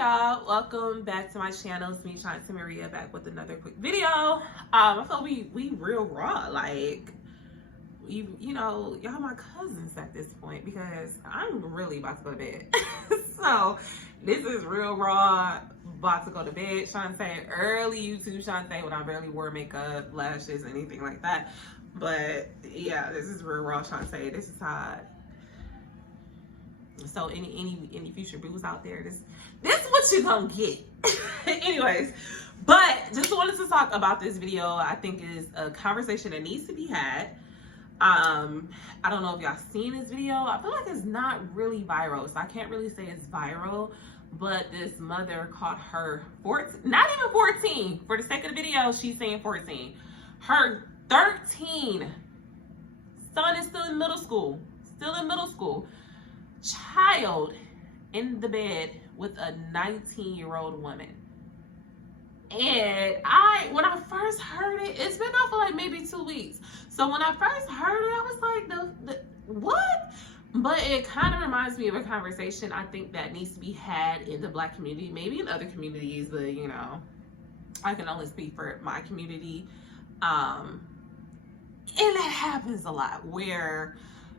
y'all, welcome back to my channel. It's me, Shanti Maria, back with another quick video. I feel we real raw, like you know, y'all my cousins at this point because I'm really about to go to bed. So this is real raw, about to go to bed. Shanti, early YouTube Shanti when I barely wore makeup, lashes, anything like that. But yeah, this is real raw Shanti. This is hot. So any future booze out there, this what you gonna get. Anyways, but just wanted to talk about this video. I think is a conversation that needs to be had. I don't know if y'all seen this video. I feel like it's not really viral, so I can't really say it's viral. But this mother caught her 14, not even 14. For the sake of the video, she's saying 14. Her 13 son is still in middle school. Child in the bed with a 19-year-old woman. And when I first heard it, it's been out for like maybe 2 weeks. So when I first heard it, I was like, what? But it kind of reminds me of a conversation I think that needs to be had in the Black community, maybe in other communities, but you know, I can only speak for my community. And that happens a lot where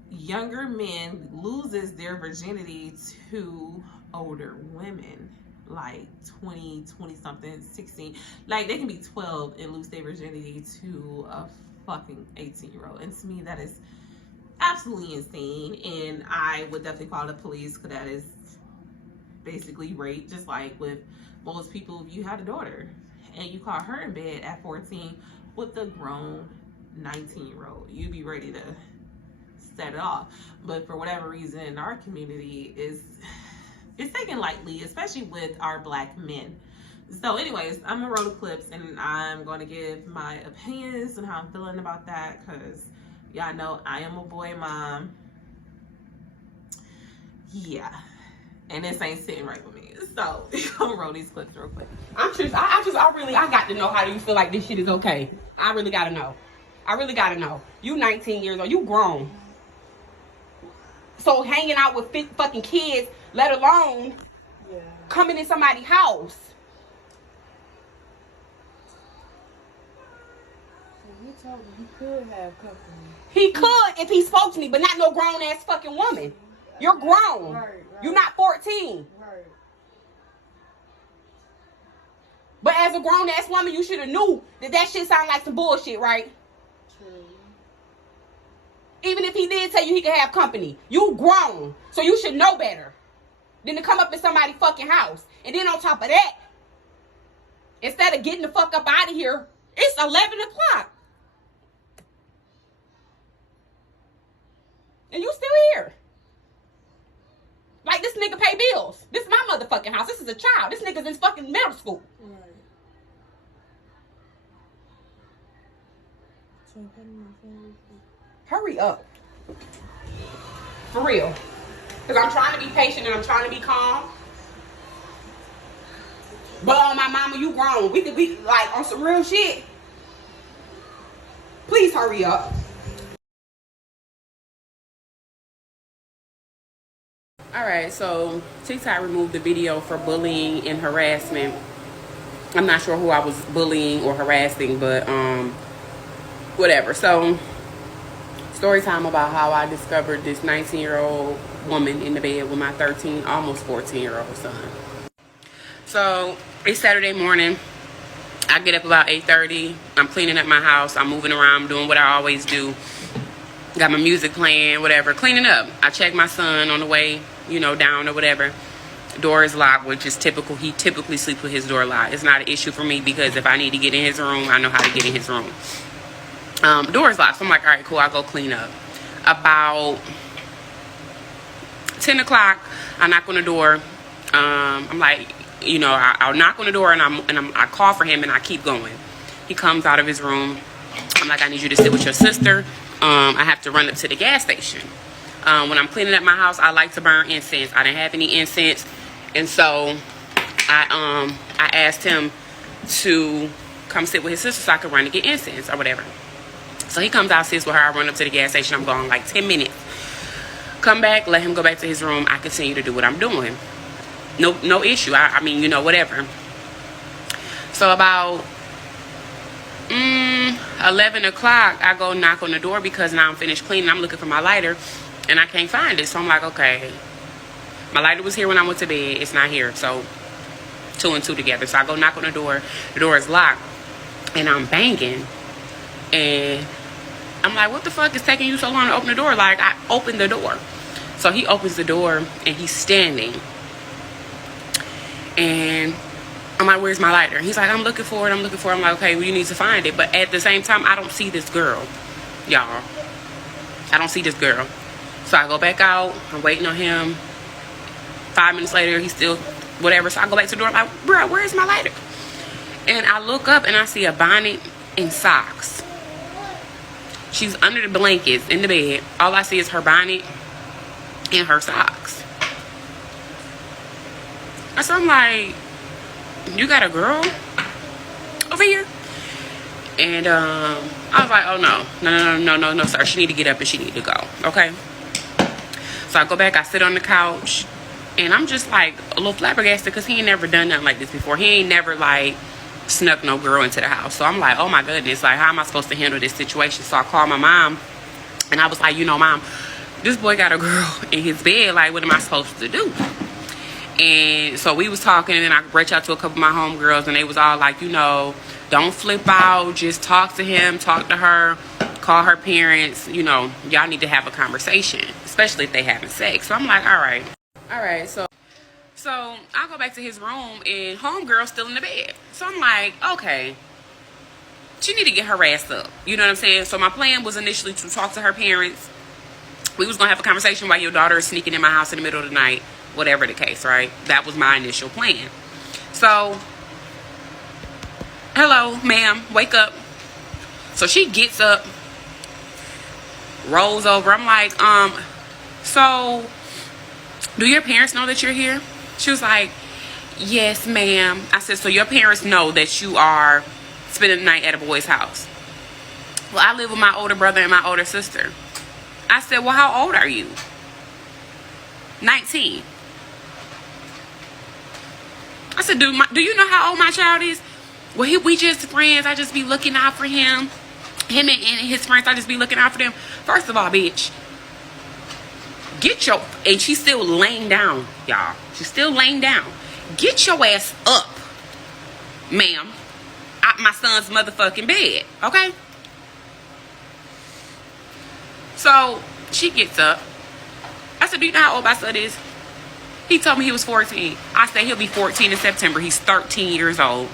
younger men loses their virginity to older women, like 20 something, 16. Like they can be 12 and lose their virginity to a fucking 18-year-old. And to me, that is absolutely insane. And I would definitely call the police because that is basically rape. Just like with most people, if you had a daughter and you caught her in bed at 14 with a grown 19-year-old, you'd be ready to set it off. But for whatever reason in our community it's taken lightly, especially with our Black men. So anyways, I'm gonna roll the clips and I'm gonna give my opinions and how I'm feeling about that, because y'all know I am a boy mom. Yeah, and this ain't sitting right with me, so I'm gonna roll these clips real quick. I got to know how you feel like this shit is okay. I really gotta know. You 19 years old, you grown. So hanging out with fucking kids, let alone coming in somebody's house. So you told him he could have company. He could if he spoke to me, but not no grown ass fucking woman. You're grown. Right. You're not 14. Right. But as a grown ass woman, you should have knew that shit sound like some bullshit, right? True. Even if he did tell you he could have company, you grown, so you should know better than to come up in somebody's fucking house. And then on top of that, instead of getting the fuck up out of here, it's 11 o'clock. And you still here. Like this nigga pay bills. This is my motherfucking house. This is a child. This nigga's in fucking middle school. Right. So Hurry up. For real. Because I'm trying to be patient and I'm trying to be calm. But on my mama, you grown. We could be like on some real shit. Please hurry up. Alright, so TikTok removed the video for bullying and harassment. I'm not sure who I was bullying or harassing, but whatever. So story time about how I discovered this 19-year-old woman in the bed with my 13, almost 14-year-old son. So it's Saturday morning. I get up about 8:30. I'm cleaning up my house. I'm moving around, doing what I always do. Got my music playing, whatever, cleaning up. I check my son on the way, you know, down or whatever. Door is locked, which is typical. He typically sleeps with his door locked. It's not an issue for me because if I need to get in his room, I know how to get in his room. Door is locked, so I'm like, all right, cool, I'll go clean up. About 10 o'clock, I knock on the door. I'm like, you know, I'll knock on the door and I call for him and I keep going. He comes out of his room. I'm like, I need you to sit with your sister. I have to run up to the gas station. When I'm cleaning up my house, I like to burn incense. I didn't have any incense, and so I asked him to come sit with his sister so I could run to get incense or whatever. So he comes out, sits with her. I run up to the gas station. I'm gone like 10 minutes. Come back, let him go back to his room. I continue to do what I'm doing. No issue. I mean, you know, whatever. So about 11 o'clock, I go knock on the door because now I'm finished cleaning. I'm looking for my lighter and I can't find it. So I'm like, okay, my lighter was here when I went to bed. It's not here. So 2 and 2 together. So I go knock on the door. The door is locked and I'm banging. And I'm like, what the fuck is taking you so long to open the door? Like, I opened the door. So he opens the door and he's standing. And I'm like, where's my lighter? He's like, I'm looking for it. I'm like, okay, well, you need to find it. But at the same time, I don't see this girl, y'all. I don't see this girl. So I go back out. I'm waiting on him. 5 minutes later, he's still whatever. So I go back to the door. I'm like, bro, where's my lighter? And I look up and I see a bonnet and socks. She's under the blankets in the bed. All I see is her bonnet and her socks. So I'm like, you got a girl over here? And I was like, oh no, sir. She need to get up and she need to go. Okay. So I go back, I sit on the couch, and I'm just like a little flabbergasted because he ain't never done nothing like this before. He ain't never like snuck no girl into the house. So I'm like, oh my goodness, like, how am I supposed to handle this situation? So I called my mom and I was like, you know, Mom, this boy got a girl in his bed. Like, what am I supposed to do? And so we was talking, and then I reached out to a couple of my homegirls, and they was all like, you know, don't flip out, just talk to him, talk to her, call her parents, you know, y'all need to have a conversation, especially if they having sex. So I'm like, all right, so I go back to his room, and homegirl's still in the bed. So I'm like, okay, she need to get her ass up, you know what I'm saying? So my plan was initially to talk to her parents. We was gonna have a conversation while your daughter is sneaking in my house in the middle of the night, whatever the case, right? That was my initial plan. So, hello, ma'am, wake up. So she gets up, rolls over. I'm like, so do your parents know that you're here? She was like, yes, ma'am. I said, so your parents know that you are spending the night at a boy's house? Well, I live with my older brother and my older sister. I said, well, how old are you? 19. I said, do you know how old my child is? Well, we just friends. I just be looking out for him. Him and his friends, I just be looking out for them. First of all, bitch, and she's still laying down, y'all. She's still laying down. Get your ass up, ma'am, out my son's motherfucking bed, okay? So she gets up. I said, do you know how old my son is? He told me he was 14. I said, he'll be 14 in September. He's 13 years old.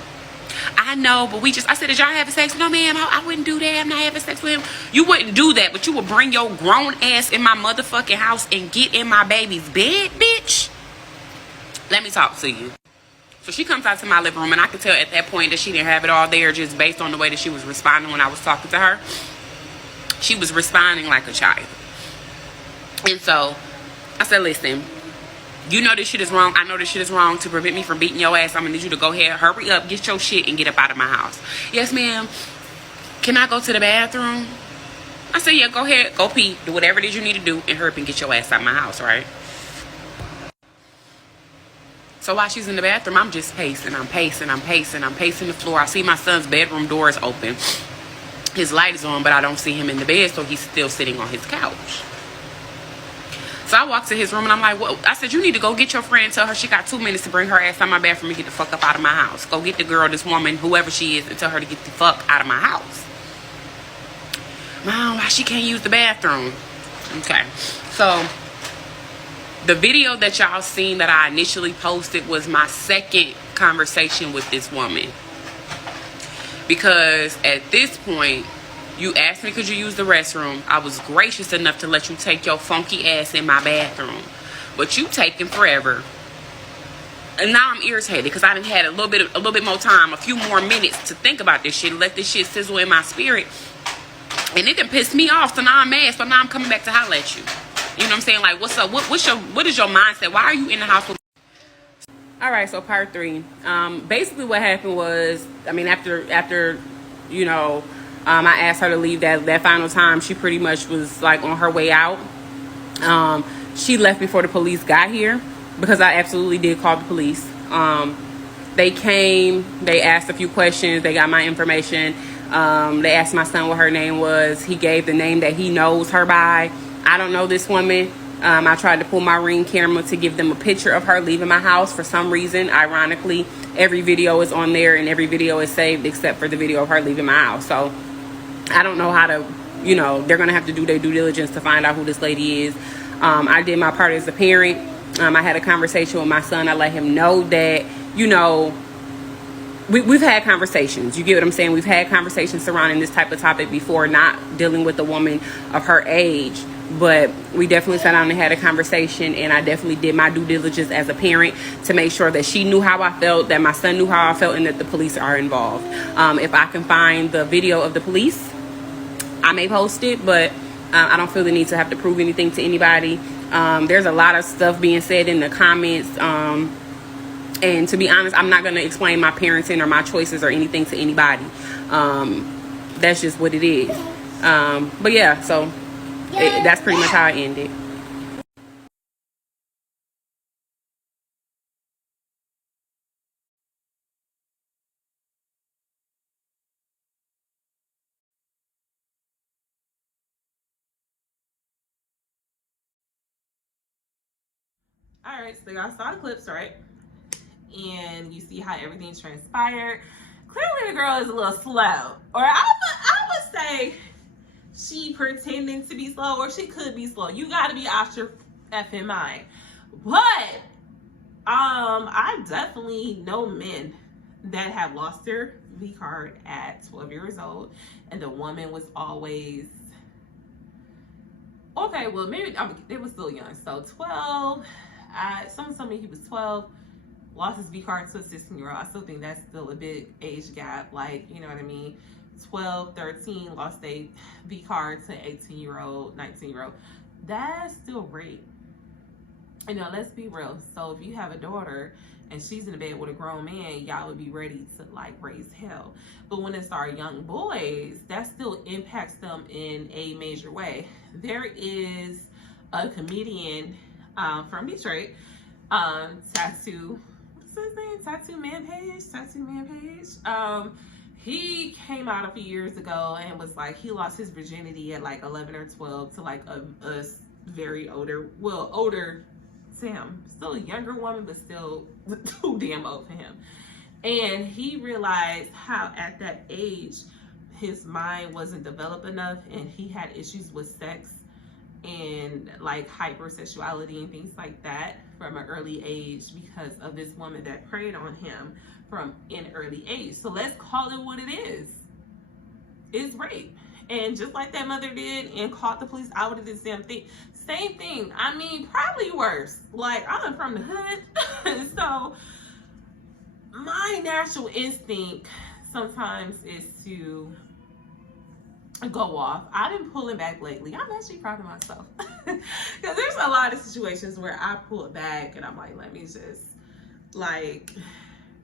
I know, but I said, did y'all having sex? No, ma'am, I wouldn't do that. I'm not having sex with him. You wouldn't do that, but you would bring your grown ass in my motherfucking house and get in my baby's bed, bitch? Let me talk to you. So she comes out to my living room, and I could tell at that point that she didn't have it all there just based on the way that she was responding when I was talking to her. She was responding like a child. And so I said, listen, you know this shit is wrong. I know this shit is wrong. To prevent me from beating your ass, I'm going to need you to go ahead, hurry up, get your shit, and get up out of my house. Yes, ma'am. Can I go to the bathroom? I said, yeah, go ahead, go pee, do whatever it is you need to do, and hurry up and get your ass out of my house, right? So while she's in the bathroom, I'm just pacing. I'm pacing the floor. I see my son's bedroom door is open. His light is on, but I don't see him in the bed, so he's still sitting on his couch. So I walk to his room, and I'm like, well, I said, you need to go get your friend and tell her she got 2 minutes to bring her ass out of my bathroom and get the fuck up out of my house. Go get the girl, this woman, whoever she is, and tell her to get the fuck out of my house. Mom, why she can't use the bathroom? Okay, so the video that y'all seen that I initially posted was my second conversation with this woman. Because at this point, you asked me could you use the restroom. I was gracious enough to let you take your funky ass in my bathroom. But you taking forever. And now I'm irritated because I done had a little bit more time, a few more minutes to think about this shit, let this shit sizzle in my spirit. And it done pissed me off, so now I'm mad, so now I'm coming back to holler at you. You know what I'm saying? Like, what's up? What is your mindset? Why are you in the house with? All right, so part 3. Basically what happened was, I mean, after you know, I asked her to leave that final time, she pretty much was like on her way out. She left before the police got here. because I absolutely did call the police. They came, they asked a few questions, they got my information. They asked my son what her name was. He gave the name that he knows her by. I don't know this woman. I tried to pull my Ring camera to give them a picture of her leaving my house. For some reason, ironically, every video is on there and every video is saved except for the video of her leaving my house. So I don't know how to, you know, they're going to have to do their due diligence to find out who this lady is. I did my part as a parent. I had a conversation with my son. I let him know that, you know, we've had conversations. You get what I'm saying? We've had conversations surrounding this type of topic before, not dealing with a woman of her age. But we definitely sat down and had a conversation, and I definitely did my due diligence as a parent to make sure that she knew how I felt, that my son knew how I felt, and that the police are involved. If I can find the video of the police, I may post it, but I don't feel the need to have to prove anything to anybody. There's a lot of stuff being said in the comments, and to be honest, I'm not going to explain my parenting or my choices or anything to anybody. That's just what it is. But yeah, so that's pretty much how I ended. All right, so y'all saw the clips, right? And you see how everything transpired. Clearly, the girl is a little slow, or I would say she pretending to be slow, or she could be slow. You got to be out your effing mind. But I definitely know men that have lost their V card at 12 years old, and the woman was always okay. Well, maybe they was still young, so 12. Someone told me he was 12, lost his V card to a 16-year-old. I still think that's still a big age gap. Like, you know what I mean? 12, 13, lost a V card to 18-year-old, 19-year-old. That's still rape. You know, let's be real. So if you have a daughter and she's in the bed with a grown man, y'all would be ready to like raise hell. But when it's our young boys, that still impacts them in a major way. There is a comedian from Detroit, Tattoo, what's his name? Tattoo Man Page. He came out a few years ago and was like, he lost his virginity at like 11 or 12 to like a very older Sam, still a younger woman, but still too damn old for him. And he realized how at that age his mind wasn't developed enough, and he had issues with sex and like hypersexuality and things like that from an early age because of this woman that preyed on him from an early age. So let's call it what it is. It's rape. And just like that mother did and caught the police, I would have did the same thing. Same thing. I mean, probably worse. Like, I'm from the hood. So my natural instinct sometimes is to go off. I've been pulling back lately. I'm actually proud of myself. Because there's a lot of situations where I pull it back and I'm like, let me just like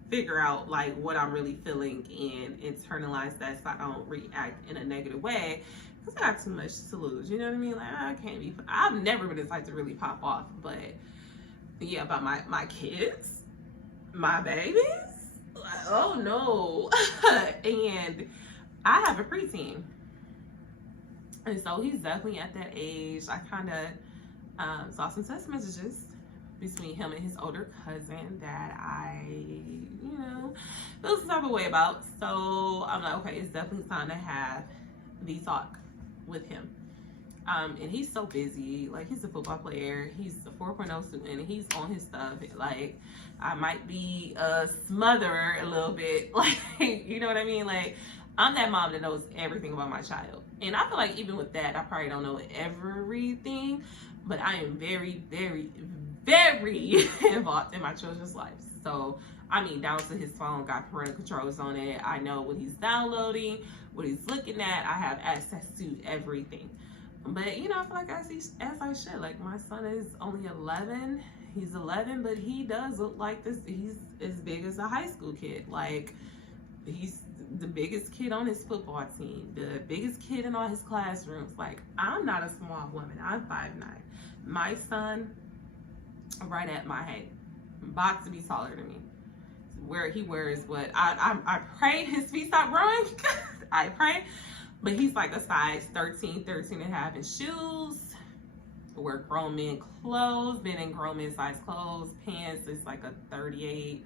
figure out like what I'm really feeling and internalize that so I don't react in a negative way, because I got too much to lose. You know what I mean? Like, I can't be, I've never been the type to really pop off. But yeah, about my kids, my babies, like, oh no. And I have a preteen. And so he's definitely at that age. I kind of saw some text messages between him and his older cousin that I, you know, feel some type of way about. So I'm like, okay, it's definitely time to have the talk with him. And he's so busy. Like, he's a football player. He's a 4.0 student. And he's on his stuff. Like, I might be a smotherer a little bit. Like, you know what I mean? Like, I'm that mom that knows everything about my child. And I feel like even with that, I probably don't know everything. But I am very, very, very involved in my children's lives. So, I mean, down to his phone, got parental controls on it. I know what he's downloading, what he's looking at. I have access to everything. But, you know, I feel like as I should. Like, my son is only 11. He's 11, but he does look like this. He's as big as a high school kid. Like, he's the biggest kid on his football team, the biggest kid in all his classrooms. Like, I'm not a small woman. I'm 5'9". My son right at my height. About to be taller than me. Where he wears what I pray his feet stop growing. I pray. But he's like a size 13, 13 and a half in shoes. Wear grown men clothes, been in grown men size clothes. Pants is like a 38,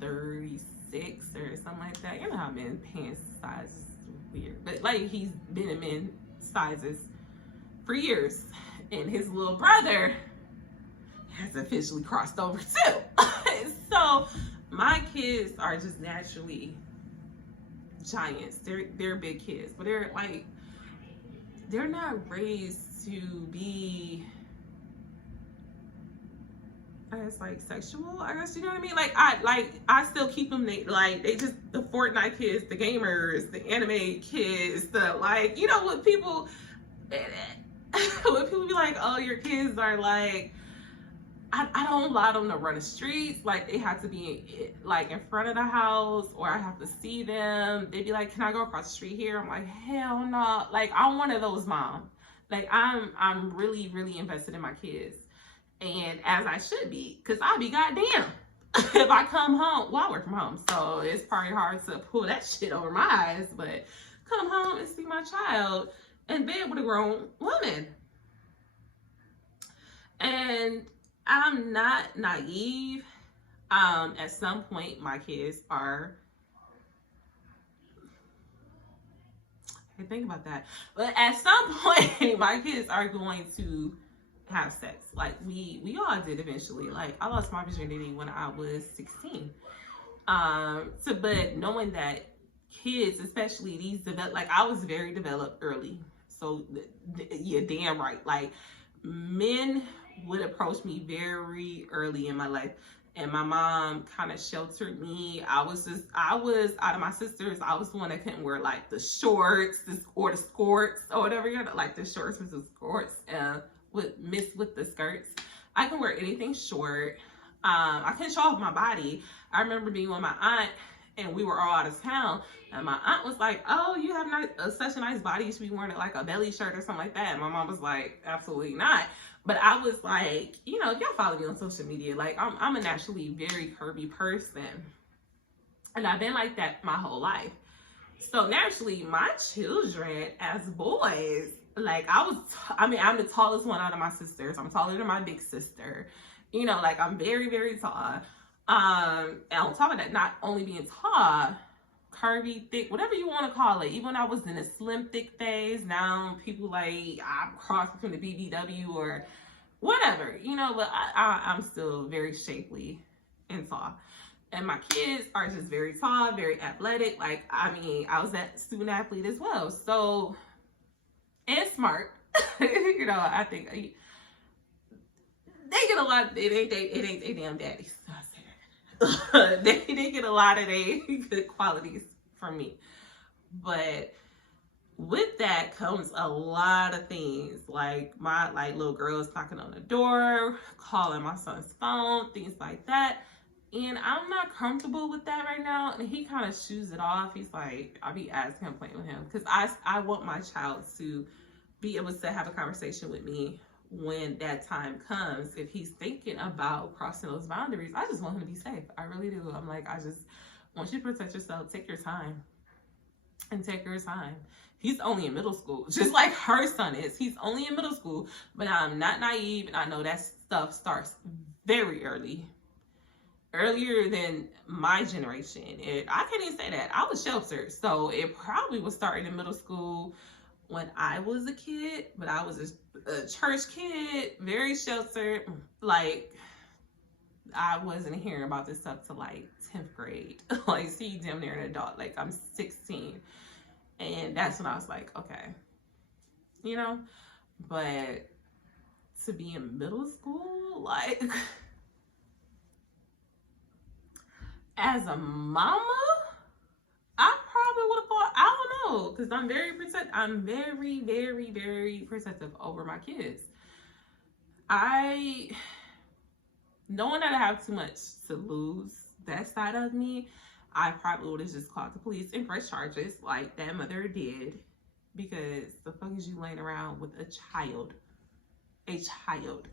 36 or something like that. You know how men pants size is weird. But like he's been in men sizes for years. And his little brother has officially crossed over too. So my kids are just naturally giants. They're big kids, but they're not raised to be, I guess, like sexual. I guess, you know what I mean. I still keep them. They just the Fortnite kids, the gamers, the anime kids, the you know what people when people be like, oh, your kids are like. I don't allow them to run the streets. Like they have to be like in front of the house, or I have to see them. They'd be like, "Can I go across the street here?" I'm like, "Hell no!" Like I'm one of those moms. Like I'm really really invested in my kids, and as I should be, cause I'll be goddamn if I come home. Well, I work from home, so it's probably hard to pull that shit over my eyes. But come home and see my child in bed with a grown woman, and I'm not naive. At some point, my kids are. I think about that, but at some point, my kids are going to have sex. Like we all did eventually. Like I lost my virginity when I was 16. But knowing that kids, especially these like I was very developed early. So yeah, damn right. Like men would approach me very early in my life, and my mom kind of sheltered me. I was out of my sisters, I was the one that couldn't wear like the shorts or the skirts or whatever, you know, like the shorts with the skirts with the skirts. I can wear anything short. I couldn't show off my body. I remember being with my aunt and we were all out of town, and my aunt was like, "Oh, you have such a nice body. You should be wearing like a belly shirt or something like that." And my mom was like, "Absolutely not." But I was like, you know, if y'all follow me on social media, like I'm a naturally very curvy person, and I've been like that my whole life. So naturally, my children as boys, like I'm the tallest one out of my sisters. I'm taller than my big sister. You know, like I'm very, very tall. And on top of that, not only being tall, curvy, thick, whatever you want to call it. Even when I was in a slim, thick phase, now people like I'm crossed between the BBW or whatever, you know. But I'm still very shapely and tall. And my kids are just very tall, very athletic. Like, I mean, I was a student athlete as well. So, and smart. You know, I think they get a lot. It ain't they damn daddies. They get a lot of they good qualities from me. But with that comes a lot of things. Like my little girls knocking on the door, calling my son's phone, things like that. And I'm not comfortable with that right now. And he kind of shoos it off. He's like, I'll be asking him, playing with him. Because I want my child to be able to have a conversation with me when that time comes. If he's thinking about crossing those boundaries, I just want him to be safe. I really do. I'm like, I just want you to protect yourself. Take your time. And take your time. He's only in middle school, just like her son is. He's only in middle school, but I'm not naive, and I know that stuff starts very early. Earlier than my generation. I can't even say that. I was sheltered, so it probably was starting in middle school when I was a kid, but I was a church kid, very sheltered. Like, I wasn't hearing about this stuff till like 10th grade. Like, see, damn near an adult. Like, I'm 16. And that's when I was like, okay, you know? But to be in middle school, like, as a mama, I probably would have thought, I don't know, because I'm very protective. I'm very, very, very protective over my kids. Knowing that I have too much to lose, that side of me, I probably would have just called the police and pressed charges like that mother did, because the fuck is you laying around with a child? A child.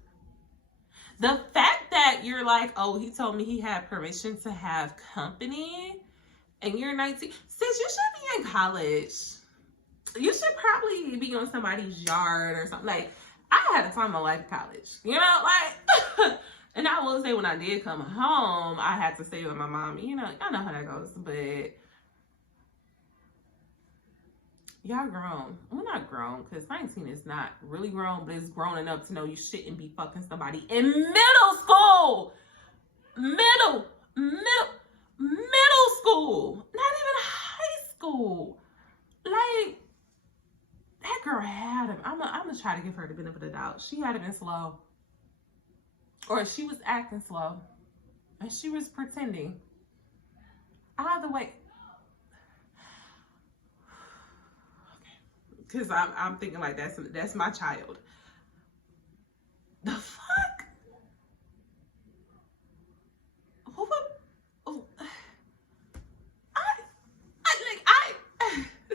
The fact that you're like, oh, he told me he had permission to have company, and you're 19, sis, you should be in college. You should probably be on somebody's yard or something. Like, I had a time of my life in college, you know, like, and I will say when I did come home, I had to stay with my mom. You know, y'all know how that goes, but y'all grown. We're not grown, because 19 is not really grown, but it's grown enough to know you shouldn't be fucking somebody in middle school. Middle school. Not even high school. Like, that girl had him. I'm gonna try to give her the benefit of the doubt. She had been slow. Or she was acting slow. And she was pretending. Either way. Because I'm thinking like that's my child. The fuck?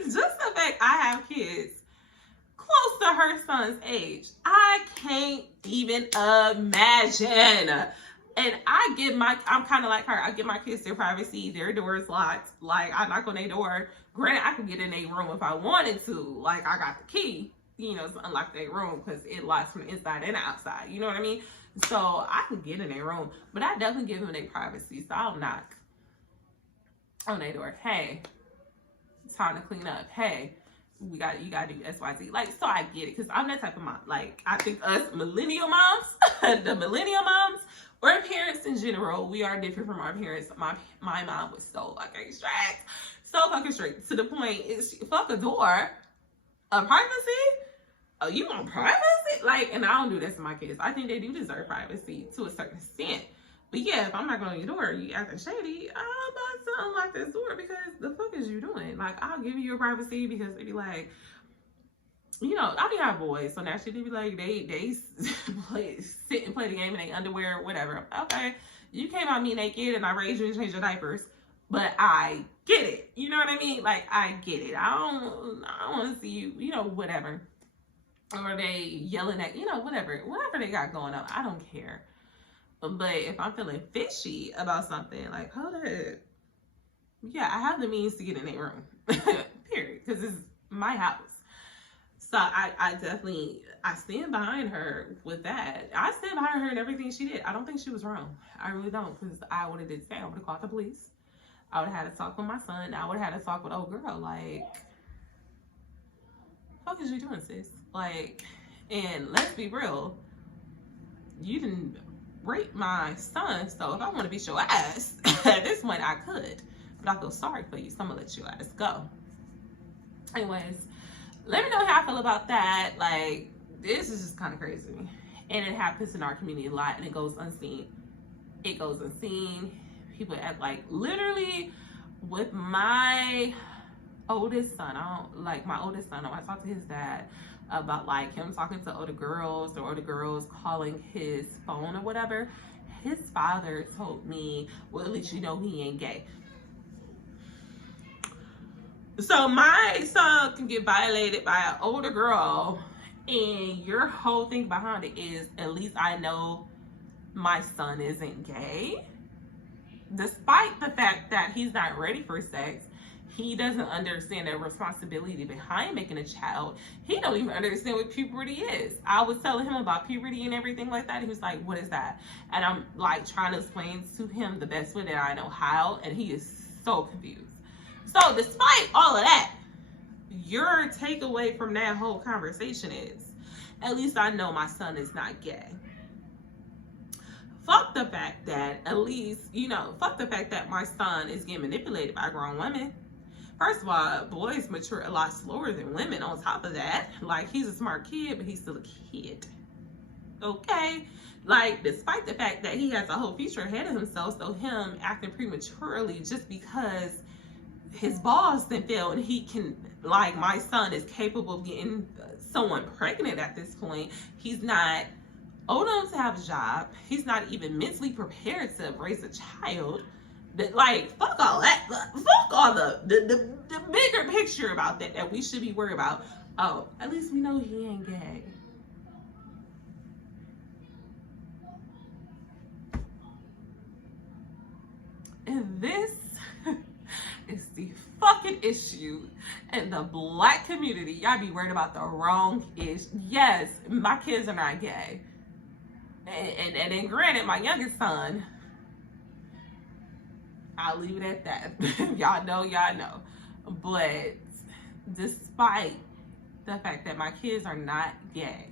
Just the fact I have kids close to her son's age, I can't even imagine. And I'm kind of like her. I give my kids their privacy, their doors locked. Like, I knock on their door. Granted, I could get in their room if I wanted to. Like, I got the key, you know, to unlock their room because it locks from the inside and the outside. You know what I mean? So I can get in their room, but I definitely give them their privacy. So I'll knock on their door. Hey, it's time to clean up. Hey, you gotta do XYZ. Like, so I get it, because I'm that type of mom. Like, I think us millennial moms, the millennial moms, or parents in general, we are different from our parents. My mom was so fucking strict to the point is fuck a door, a privacy. Oh, you want privacy? Like, and I don't do this to my kids. I think they do deserve privacy to a certain extent. But yeah, if I'm knocking on your door, you acting shady, I'm about to unlock this door, because the fuck is you doing? Like, I'll give you your privacy, because they be like, you know, I be have boys, so naturally they be like, they sit and play the game in their underwear or whatever. Okay, you came out me naked and I raised you and changed your diapers, but I get it. You know what I mean? Like, I get it. I don't want to see you, you know, whatever. Or they yelling at, you know, whatever they got going on. I don't care. But if I'm feeling fishy about something, like, hold up. Yeah, I have the means to get in their room. Period. Because it's my house. So I definitely stand behind her with that. I stand behind her in everything she did. I don't think she was wrong. I really don't. Because I would have did the same. I would have called the police. I would have had a talk with my son. I would have had a talk with old girl. Like, what is you doing, sis? Like, and let's be real. You didn't rape my son, so if I want to beat your ass at this point, I could, but I feel sorry for you, so I'm gonna let your ass go. Anyways, let me know how I feel about that. Like, this is just kind of crazy, and it happens in our community a lot, and it goes unseen. People act like, literally, with my oldest son, when I talk to his dad about like him talking to other girls, or other girls calling his phone or whatever, his father told me, well, at least you know he ain't gay. So my son can get violated by an older girl, and your whole thing behind it is, at least I know my son isn't gay. Despite the fact that he's not ready for sex, he doesn't understand the responsibility behind making a child. He don't even understand what puberty is. I was telling him about puberty and everything like that. He was like, what is that? And I'm like trying to explain to him the best way that I know how. And he is so confused. So despite all of that, your takeaway from that whole conversation is, at least I know my son is not gay. Fuck the fact that fuck the fact that my son is getting manipulated by grown women. First of all, boys mature a lot slower than women on top of that. Like, he's a smart kid, but he's still a kid. Okay? Like, despite the fact that he has a whole future ahead of himself, so him acting prematurely just because his balls didn't fail, and he can, like, my son is capable of getting someone pregnant at this point. He's not old enough to have a job. He's not even mentally prepared to raise a child. That, like, fuck all that. Fuck all the bigger picture about that we should be worried about. Oh, at least we know he ain't gay. And this is the fucking issue in the Black community. Y'all be worried about the wrong issue. Yes, my kids are not gay. And then granted, my youngest son, I'll leave it at that. Y'all know. But despite the fact that my kids are not gay,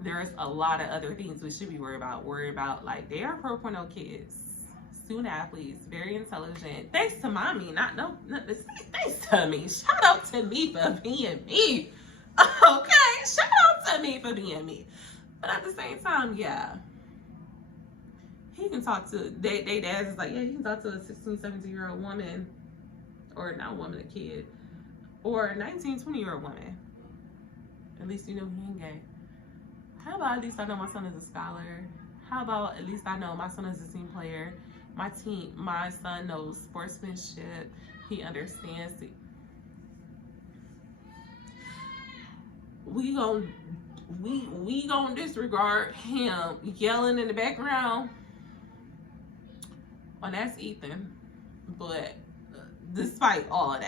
there's a lot of other things we should be worried about. Like, they are 4.0 kids, student athletes, very intelligent. Thanks to mommy, thanks to me. Shout out to me for being me. Okay, shout out to me for being me. But at the same time, yeah, he can talk to, they dads is like, yeah, he can talk to a 16, 17-year-old woman, or not woman, a kid, or a 19, 20-year-old woman. At least you know he ain't gay. How about at least I know my son is a scholar? How about at least I know my son is a team player? My son knows sportsmanship. He understands it. We gon' disregard him yelling in the background. Well, that's Ethan. But despite all of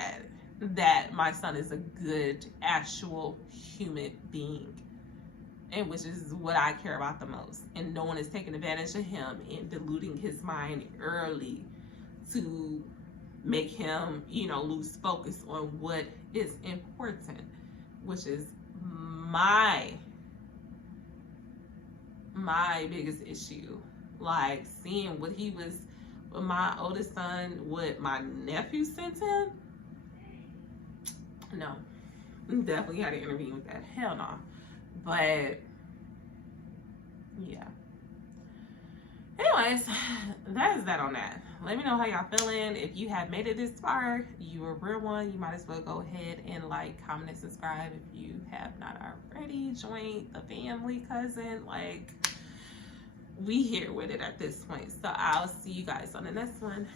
that my son is a good, actual human being. And which is what I care about the most. And no one is taking advantage of him and diluting his mind early to make him, lose focus on what is important, which is my biggest issue. Like, seeing what he was, with my oldest son, what my nephew sent him. No, definitely had to intervene with that. Hell no. But yeah. Anyways, that is that on that. Let me know how y'all feeling. If you have made it this far, you're a real one. You might as well go ahead and like, comment, and subscribe if you have not already. Join the family, cousin. Like, we here with it at this point. So I'll see you guys on the next one.